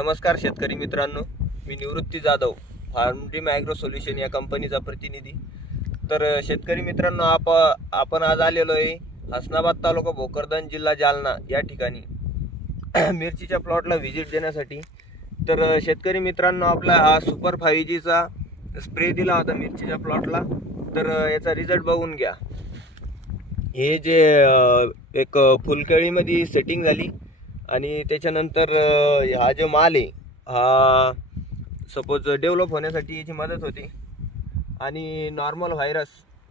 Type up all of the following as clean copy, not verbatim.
नमस्कार शेतकरी मित्रांनो, मी Nivrutti Jadhav, farm dream agro solution या कंपनीचा प्रतिनिधी. तर शेतकरी मित्रांनो, आपण आज आलेलो आहे हसनाबाद तालुका भोकरदन जिल्हा जालना या ठिकाणी मिरचीच्या प्लॉटला व्हिजिट देण्यासाठी. तर शेतकरी मित्रांनो, आपला हा सुपर 5Gचा स्प्रे दिला होता मिरचीच्या प्लॉटला. तर याचा रिझल्ट बघून घ्या. हे जे एक फुलकळीमध्ये सेटिंग झाली आणि त्याच्यानंतर हा जो माल आहे हा सपोज डेव्हलप होण्यासाठी याची मदत होते. आणि नॉर्मल व्हायरस,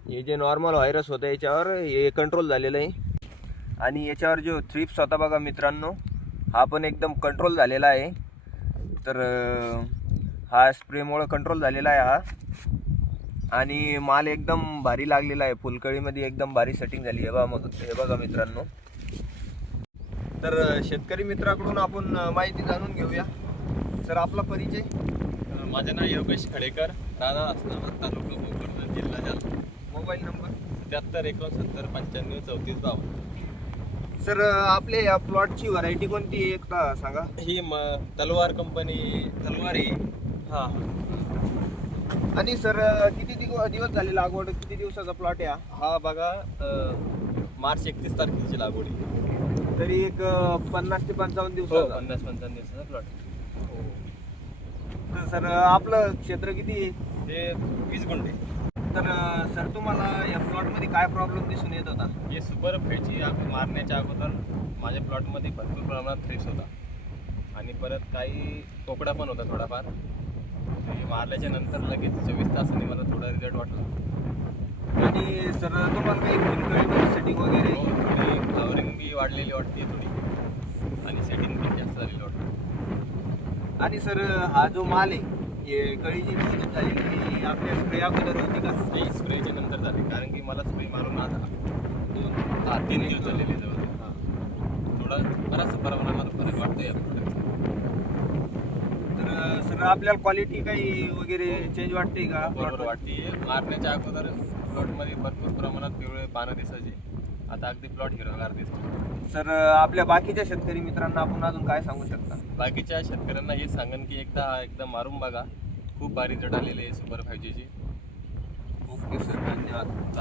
हे जे नॉर्मल व्हायरस होतं याच्यावर हे कंट्रोल झालेलं आहे. आणि याच्यावर जो थ्रिप्स होता बघा मित्रांनो, हा पण एकदम कंट्रोल झालेला आहे. तर हा स्प्रेमुळे कंट्रोल झालेला आहे हा. आणि माल एकदम भारी लागलेला आहे, फुलकळीमध्ये एकदम भारी सेटिंग झाली आहे. हे बघा मित्रांनो. तर शेतकरी मित्राकडून आपण माहिती जाणून घेऊया. सर, आपला परिचय? माझे नाव योगेश खडेकर, राणा हसनाबाद तालुका भोकरदन जिल्हा जालना. Mobile number? 73 69 75 52. सर, आपल्या या प्लॉटची व्हरायटी कोणती आहे एकदा सांगा. ही तलवार कंपनी तलवार आहे. हां. आणि सर, किती दिवस झाले लागवड, किती दिवसाचा प्लॉट आहे हा बघा, मार्च 31 तारखेची लागवड आहे. तरी एक 50 ते 55 दिवस. 50-55 दिवसाचा प्लॉट. तर सर, आपलं क्षेत्र किती आहे? हे 20 गुंठे. तर सर, तुम्हाला या प्लॉटमध्ये काय प्रॉब्लेम दिसून येत होता? हे सुपर 5G मारण्याच्या अगोदर माझ्या प्लॉटमध्ये भरपूर प्रमाणात थ्रिप्स होता आणि परत काही पोपडा पण होता थोडाफार. हे मारल्याच्या नंतर लगेच 24 तासांनी मला थोडा रिझल्ट वाटला. आणि सर, तुम्हाला काही फुलकळीमध्ये सेटिंग वगैरे? थोडी फ्लावरिंग बी वाढलेली वाटते थोडी, आणि सेटिंग पण जास्त झालेली वाटते. आणि सर, हा जो माल आहे, हे कळीची डेव्हलप झालेली आपल्या स्प्रे अगोदर होती का? नाही, स्प्रेच्या नंतर झाले, कारण की मला स्प्रे मारून आज 3 दिवस झालेले जवळ. थोडा बराचसा प्रमाणात फरक वाटतो या प्रोडक्टचा. तर सर, आपल्याला क्वालिटी काही वगैरे चेंज वाटते का? बरोबर वाटते. मारण्याच्या अगोदर प्लॉटमध्ये भरपूर प्रमाणात पिवळे पानं दिसायचे, आता अगदी प्लॉट हिरवागार दिसतो. सर, आपल्या बाकीच्या शेतकरी मित्रांना आपण अजून काय सांगू शकता? बाकीच्या शेतकऱ्यांना हे सांगन की एकदा मारून बघा, खूप भारी रिझल्ट आलेले आहे सुपर 5Gचे. ओके सर, धन्यवाद.